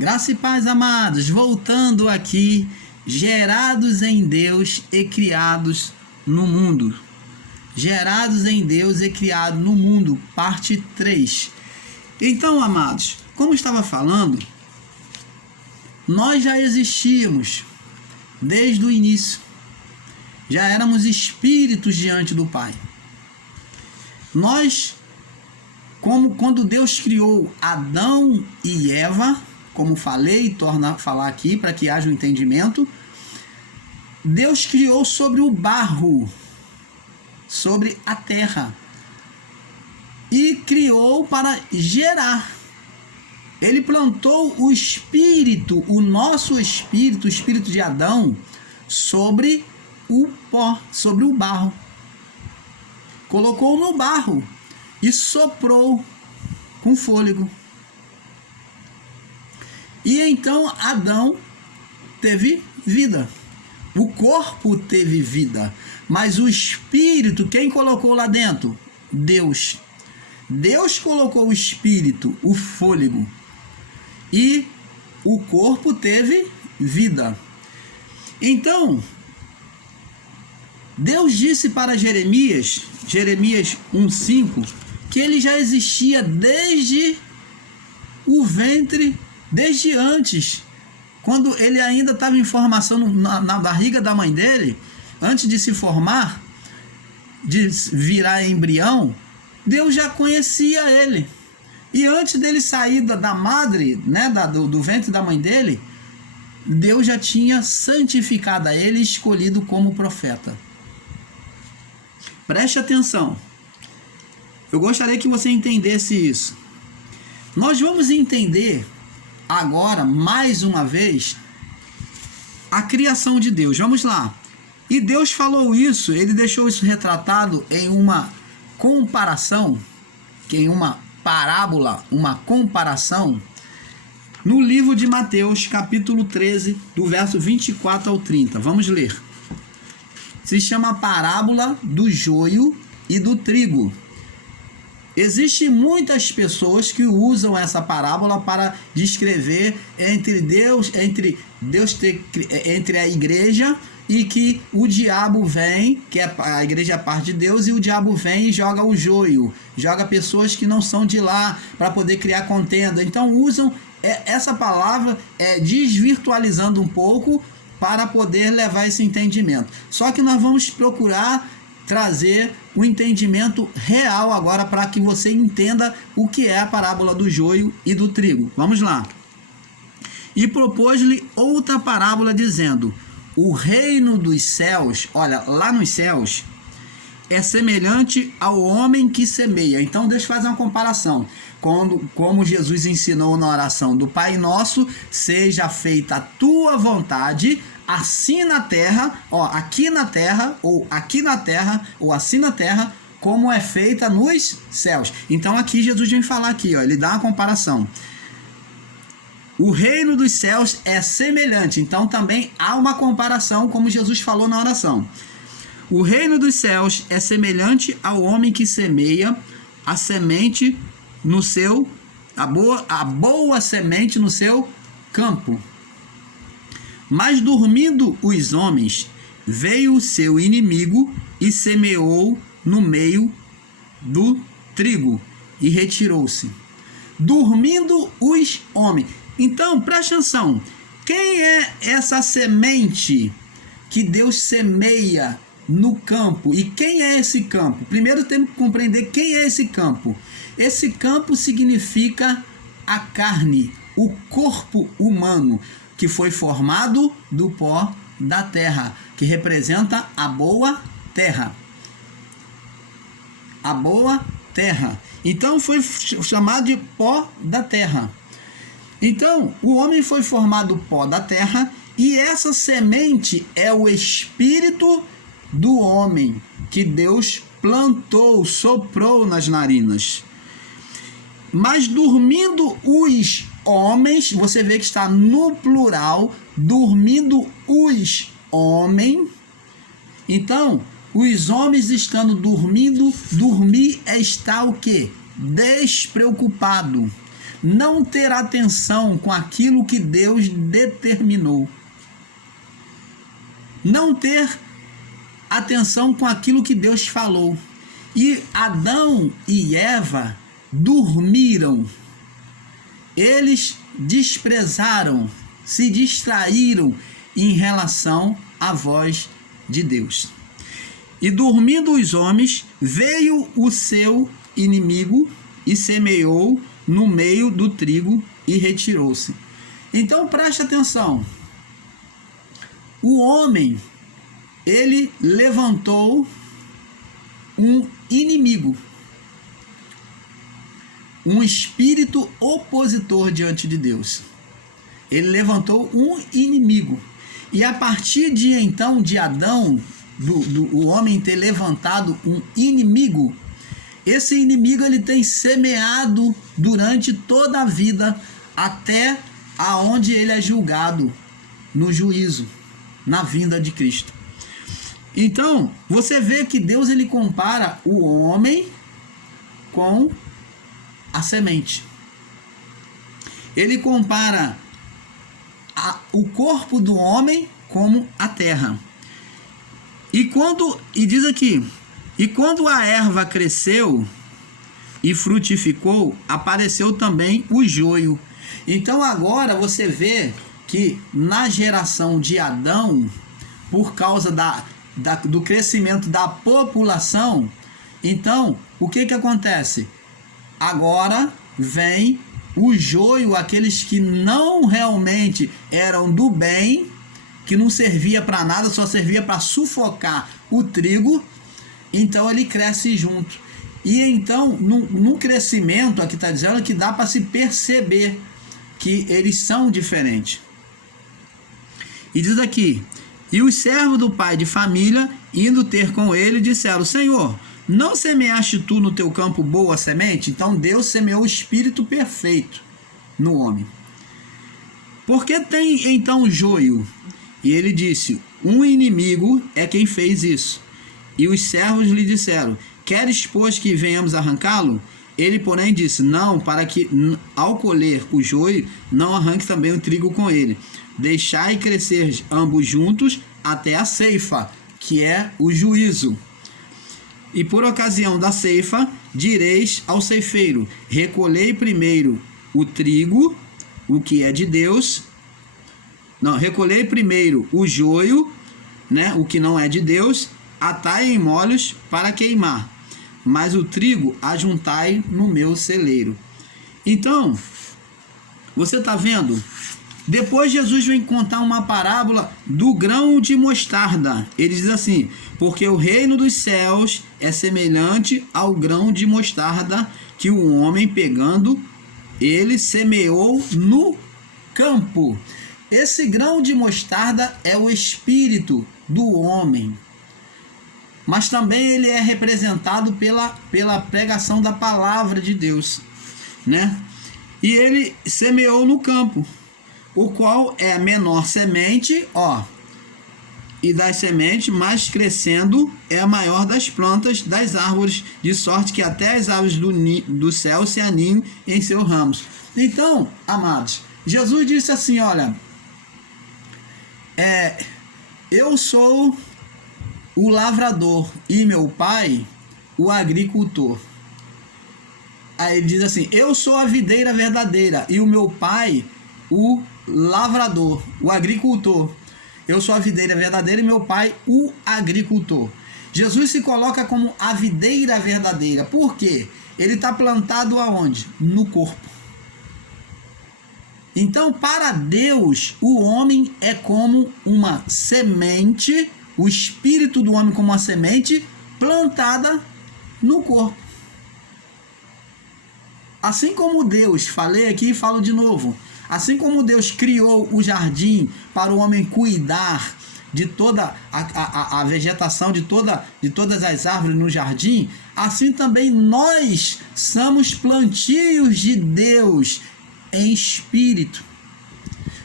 Graça e paz, amados, voltando aqui, gerados em Deus e criados no mundo. Gerados em Deus e criados no mundo, parte 3. Então, amados, como estava falando, nós já existíamos desde o início. Já éramos espíritos diante do Pai. Nós, quando Deus criou Adão e Eva, como falei, torno a falar aqui para que haja um entendimento, Deus criou sobre o barro, sobre a terra, e criou para gerar. Ele plantou o espírito, o nosso espírito, o espírito de Adão, sobre o pó, sobre o barro. Colocou no barro e soprou com fôlego. E então Adão teve vida. O corpo teve vida. Mas o espírito, quem colocou lá dentro? Deus. Deus colocou o espírito, o fôlego. E o corpo teve vida. Então, Deus disse para Jeremias 1:5, que ele já existia desde o ventre, desde antes, quando ele ainda estava em formação na barriga da mãe dele, antes de se formar, de virar embrião, Deus já conhecia ele. E antes dele sair da madre, né, do ventre da mãe dele, Deus já tinha santificado a ele e escolhido como profeta. Preste atenção. Eu gostaria que você entendesse isso. Nós vamos entender agora, mais uma vez, a criação de Deus. Vamos lá. E Deus falou isso, ele deixou isso retratado em uma comparação, em uma parábola, uma comparação, no livro de Mateus, capítulo 13, do verso 24 ao 30. Vamos ler. Se chama parábola do joio e do trigo. Existem muitas pessoas que usam essa parábola para descrever entre a igreja e que o diabo vem, que a igreja é parte de Deus, e o diabo vem e joga o joio, joga pessoas que não são de lá para poder criar contenda. Então usam essa palavra desvirtualizando um pouco para poder levar esse entendimento. Só que nós vamos procurar trazer o entendimento real agora para que você entenda o que é a parábola do joio e do trigo. Vamos lá. E propôs-lhe outra parábola dizendo: o reino dos céus, olha, lá nos céus, é semelhante ao homem que semeia. Então deixa eu fazer uma comparação. Como Jesus ensinou na oração do Pai Nosso, seja feita a tua vontade, assim na terra, aqui na terra, ou aqui na terra, ou assim na terra, como é feita nos céus. Então aqui Jesus vem falar aqui, ele dá uma comparação. O reino dos céus é semelhante. Então também há uma comparação, como Jesus falou na oração. O reino dos céus é semelhante ao homem que semeia a semente no seu, a boa semente no seu campo. Mas dormindo os homens, veio o seu inimigo e semeou no meio do trigo e retirou-se. Dormindo os homens. Então, preste atenção. Quem é essa semente que Deus semeia no campo? E quem é esse campo? Primeiro temos que compreender quem é esse campo. Esse campo significa a carne, o corpo humano, que foi formado do pó da terra, que representa a boa terra. A boa terra. Então foi chamado de pó da terra. Então, o homem foi formado do pó da terra e essa semente é o espírito do homem que Deus plantou, soprou nas narinas. Mas dormindo os homens, você vê que está no plural, dormindo os homens. Então, os homens estando dormindo, dormir é estar o quê? Despreocupado. não ter atenção com aquilo que Deus determinou. Não ter atenção com aquilo que Deus falou. E Adão e Eva dormiram. Eles desprezaram, se distraíram em relação à voz de Deus. E dormindo os homens, veio o seu inimigo e semeou no meio do trigo e retirou-se. Então preste atenção. O homem, ele levantou um inimigo, um espírito opositor diante de Deus. Ele levantou um inimigo. E a partir de então, de Adão, o homem ter levantado um inimigo, esse inimigo ele tem semeado durante toda a vida até aonde ele é julgado no juízo, na vinda de Cristo. Então, você vê que Deus ele compara o homem com a semente. Ele compara o corpo do homem como a terra. E diz aqui, e quando a erva cresceu e frutificou, apareceu também o joio. Então agora você vê que na geração de Adão, por causa do crescimento da população, então o que acontece? Agora vem o joio, aqueles que não realmente eram do bem, que não servia para nada, só servia para sufocar o trigo, então ele cresce junto. E então, no crescimento, aqui está dizendo que dá para se perceber que eles são diferentes. E diz aqui, e os servos do pai de família, indo ter com ele, disseram, Senhor, não semeaste tu no teu campo boa semente? Então Deus semeou o espírito perfeito no homem. Por que tem então joio? E ele disse, um inimigo é quem fez isso. E os servos lhe disseram, queres, pois, que venhamos arrancá-lo? Ele, porém, disse, não, para que ao colher o joio, não arranque também o trigo com ele. Deixai crescer ambos juntos até a ceifa, que é o juízo. E por ocasião da ceifa, direis ao ceifeiro, recolhei primeiro o trigo, o que é de Deus. Não, recolhei primeiro o joio, né, o que não é de Deus, atai em molhos para queimar, mas o trigo ajuntai no meu celeiro. Então, você está vendo? Depois Jesus vem contar uma parábola do grão de mostarda. Ele diz assim, porque o reino dos céus é semelhante ao grão de mostarda que o homem pegando, ele semeou no campo. Esse grão de mostarda é o espírito do homem. Mas também ele é representado pela pregação da palavra de Deus, né? E ele semeou no campo, o qual é a menor semente, e das sementes, mais crescendo, é a maior das plantas das árvores, de sorte que até as aves do céu se aninham em seus ramos. Então, amados, Jesus disse assim, olha, eu sou o lavrador e meu pai o agricultor. Aí ele diz assim, eu sou a videira verdadeira e o meu pai o lavrador, o agricultor. Eu sou a videira verdadeira e meu pai o agricultor. Jesus se coloca como a videira verdadeira. Por quê? Ele está plantado aonde? No corpo. Então, para Deus, o homem é como uma semente, o espírito do homem como uma semente plantada no corpo. Assim como Deus, falei aqui e falo de novo, assim como Deus criou o jardim para o homem cuidar de toda a vegetação, de todas as árvores no jardim, assim também nós somos plantios de Deus em espírito.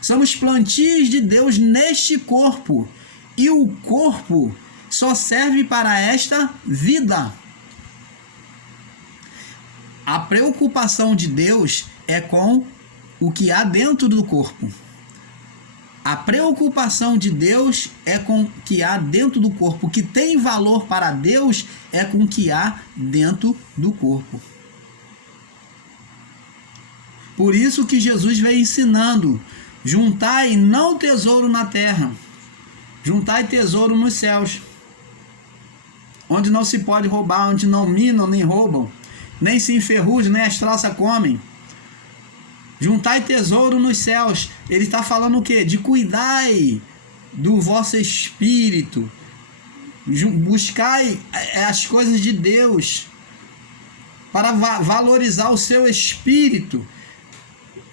Somos plantios de Deus neste corpo. E o corpo só serve para esta vida. A preocupação de Deus é com o que há dentro do corpo. A preocupação de Deus é com o que há dentro do corpo. O que tem valor para Deus é com o que há dentro do corpo. Por isso que Jesus vem ensinando: juntai não tesouro na terra, juntai tesouro nos céus, onde não se pode roubar, onde não minam nem roubam, nem se enferrujam, nem as traças comem. Juntai tesouro nos céus. Ele está falando o quê? De cuidai do vosso espírito. Buscai as coisas de Deus para valorizar o seu espírito.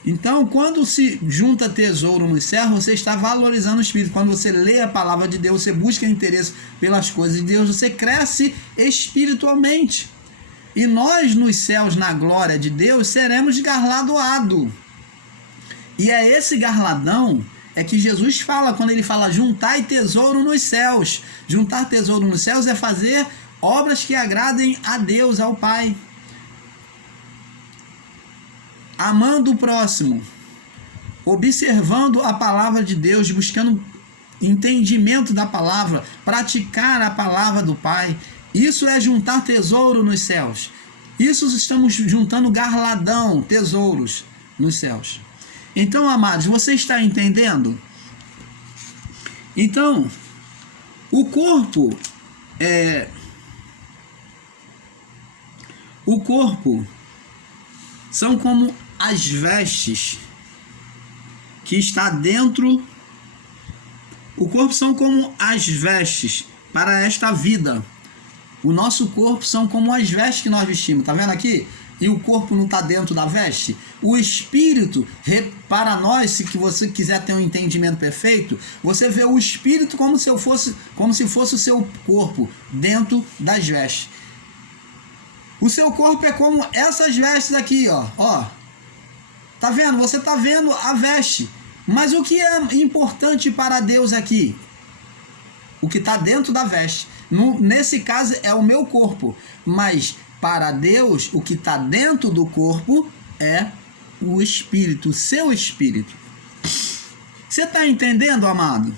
Então, quando se junta tesouro nos céus, você está valorizando o espírito. Quando você lê a palavra de Deus, você busca interesse pelas coisas de Deus, você cresce espiritualmente. E nós nos céus, na glória de Deus, seremos galardoados. E é esse galardão é que Jesus fala quando ele fala: juntai tesouro nos céus. Juntar tesouro nos céus é fazer obras que agradem a Deus, ao Pai. Amando o próximo, observando a palavra de Deus, buscando entendimento da palavra, praticar a palavra do Pai. Isso é juntar tesouro nos céus. Isso estamos juntando galardão, tesouros nos céus. Então, amados, você está entendendo? Então, o corpo são como as vestes que está dentro. O corpo são como as vestes para esta vida. O nosso corpo são como as vestes que nós vestimos. Tá vendo aqui? E o corpo não está dentro da veste. O espírito, para nós, se você quiser ter um entendimento perfeito, você vê o espírito como se fosse o seu corpo dentro das vestes. O seu corpo é como essas vestes aqui, ó. Tá vendo? Você tá vendo a veste. Mas o que é importante para Deus aqui? O que está dentro da veste. Nesse caso é o meu corpo. Mas para Deus, o que está dentro do corpo é o espírito, o seu espírito. Você está entendendo, amado?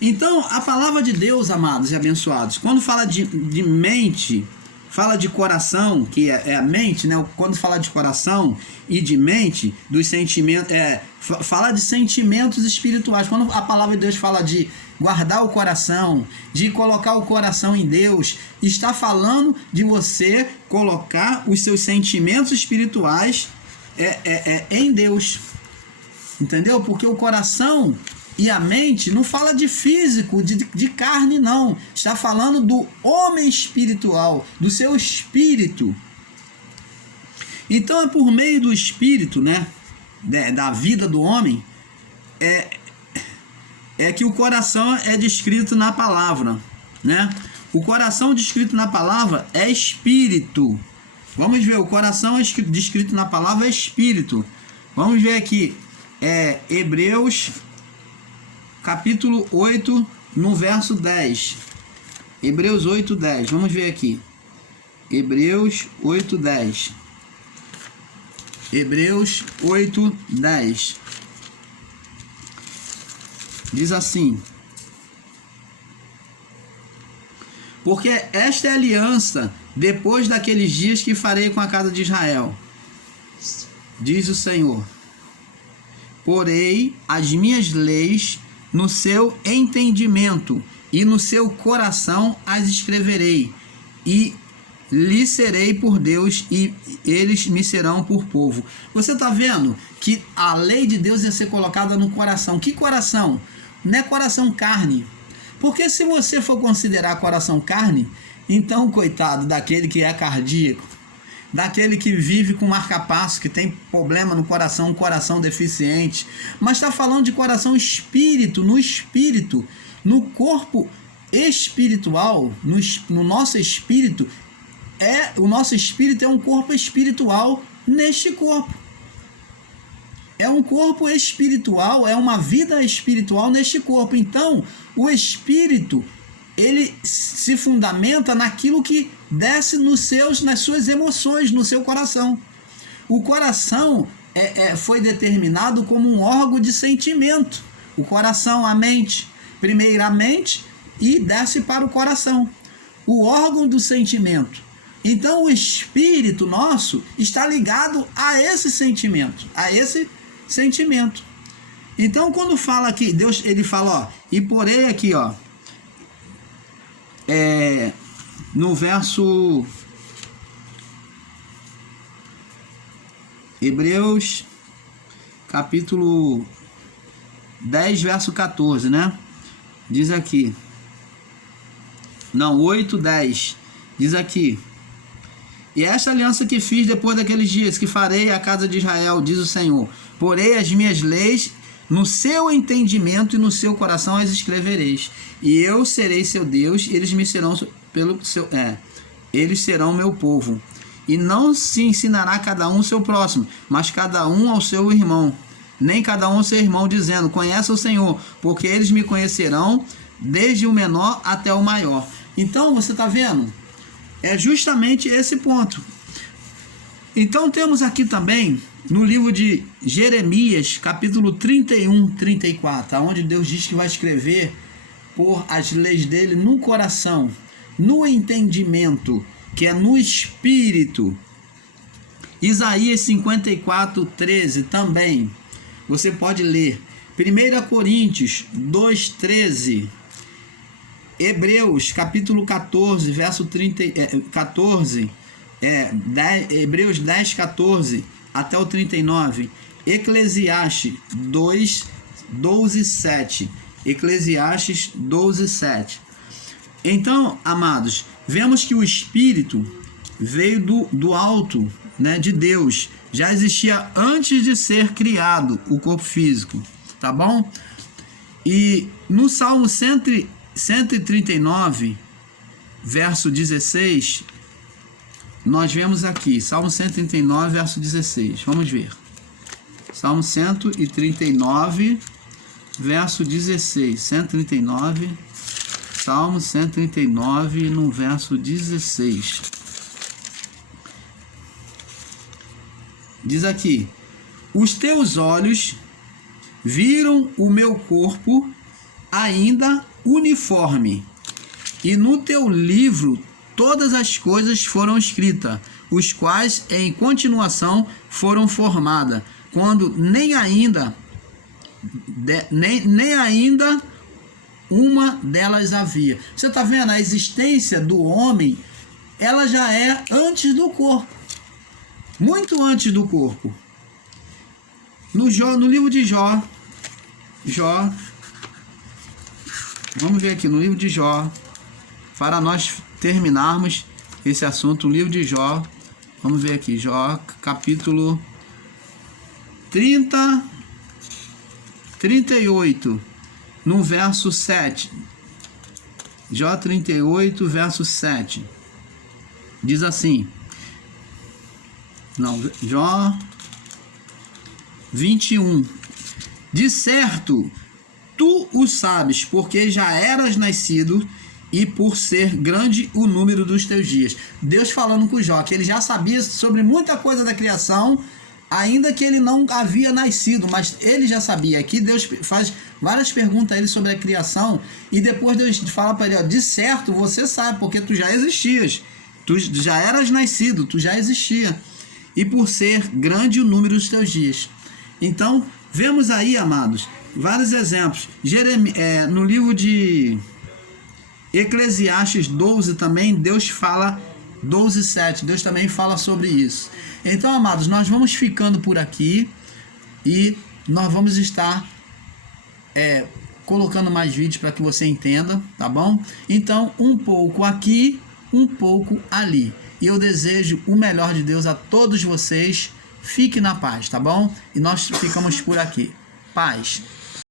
Então, a palavra de Deus, amados e abençoados, quando fala de mente, fala de coração, que é a mente, né? Quando fala de coração e de mente, dos sentimentos, fala de sentimentos espirituais. Quando a palavra de Deus fala de guardar o coração, de colocar o coração em Deus, está falando de você colocar os seus sentimentos espirituais em Deus. Entendeu? Porque o coração e a mente não fala de físico, de carne, não. Está falando do homem espiritual, do seu espírito. Então é por meio do espírito, né, da vida do homem, que o coração é descrito na palavra, né? O coração descrito na palavra é espírito. Vamos ver, o coração descrito na palavra é espírito. Vamos ver aqui, Hebreus capítulo 8, no verso 10. Hebreus 8, 10. Vamos ver aqui. Hebreus 8, 10. Hebreus 8, 10. Diz assim: porque esta é a aliança depois daqueles dias que farei com a casa de Israel, diz o Senhor. Porei as minhas leis no seu entendimento, e no seu coração as escreverei, e lhe serei por Deus, e eles me serão por povo. Você está vendo que a lei de Deus ia ser colocada no coração. Que coração? Não é coração carne. Porque se você for considerar coração carne, então, coitado daquele que é cardíaco, daquele que vive com marca-passo, que tem problema no coração, um coração deficiente. Mas está falando de coração espírito, no corpo espiritual, no nosso espírito. O nosso espírito é um corpo espiritual neste corpo. É um corpo espiritual, é uma vida espiritual neste corpo. Então, o espírito, ele se fundamenta naquilo que desce nas suas emoções, no seu coração. O coração foi determinado como um órgão de sentimento. O coração, a mente, primeiramente, e desce para o coração. O órgão do sentimento. Então o espírito nosso está ligado a esse sentimento. Então quando fala aqui, Deus, ele fala, ó, e porém aqui, ó, no verso Hebreus capítulo 10, verso 14, né? Diz aqui, não, 8, 10, diz aqui: e esta aliança que fiz depois daqueles dias, que farei à casa de Israel, diz o Senhor, porei as minhas leis no seu entendimento e no seu coração as escrevereis, e eu serei seu Deus, e eles me serão eles serão meu povo. E não se ensinará cada um seu próximo, mas cada um ao seu irmão, nem cada um ao seu irmão, dizendo: conheça o Senhor, porque eles me conhecerão, desde o menor até o maior. Então, você está vendo? É justamente esse ponto. Então, temos aqui também, no livro de Jeremias, capítulo 31, 34, onde Deus diz que vai escrever por as leis dele no coração, no entendimento, que é no espírito. Isaías 54, 13 também, você pode ler. 1 Coríntios 2, 13. Hebreus capítulo 14, verso 14. Hebreus 10, 14 até o 39. Eclesiastes 2, 12, 7. Eclesiastes 12, 7. Então, amados, vemos que o Espírito veio do alto, né, de Deus. Já existia antes de ser criado o corpo físico, tá bom? E no Salmo 139, verso 16, nós vemos aqui, Salmo 139, verso 16. Vamos ver. Salmo 139, verso 16. 139, Salmo 139, no verso 16. Diz aqui: os teus olhos viram o meu corpo ainda uniforme, e no teu livro todas as coisas foram escritas, os quais em continuação foram formadas, quando nem ainda uma delas havia. Você está vendo? A existência do homem, ela já é antes do corpo, muito antes do corpo. No livro de Jó, vamos ver aqui no livro de Jó, para nós terminarmos esse assunto, o livro de Jó, vamos ver aqui, Jó, capítulo 38, no verso 7. Jó 38, verso 7. Diz assim, Jó 21. De certo, tu o sabes, porque já eras nascido, e por ser grande o número dos teus dias. Deus falando com Jó, que ele já sabia sobre muita coisa da criação, ainda que ele não havia nascido, mas ele já sabia. Aqui Deus faz várias perguntas a ele sobre a criação, e depois Deus fala para ele, ó, de certo você sabe, porque tu já existias, tu já eras nascido, tu já existia, e por ser grande o número dos teus dias. Então, vemos aí, amados, vários exemplos. No livro de Eclesiastes 12 também, Deus fala, 12:7, Deus também fala sobre isso. Então, amados, nós vamos ficando por aqui, e nós vamos estar colocando mais vídeos para que você entenda, tá bom? Então, um pouco aqui, um pouco ali. E eu desejo o melhor de Deus a todos vocês. Fique na paz, tá bom? E nós ficamos por aqui. Paz.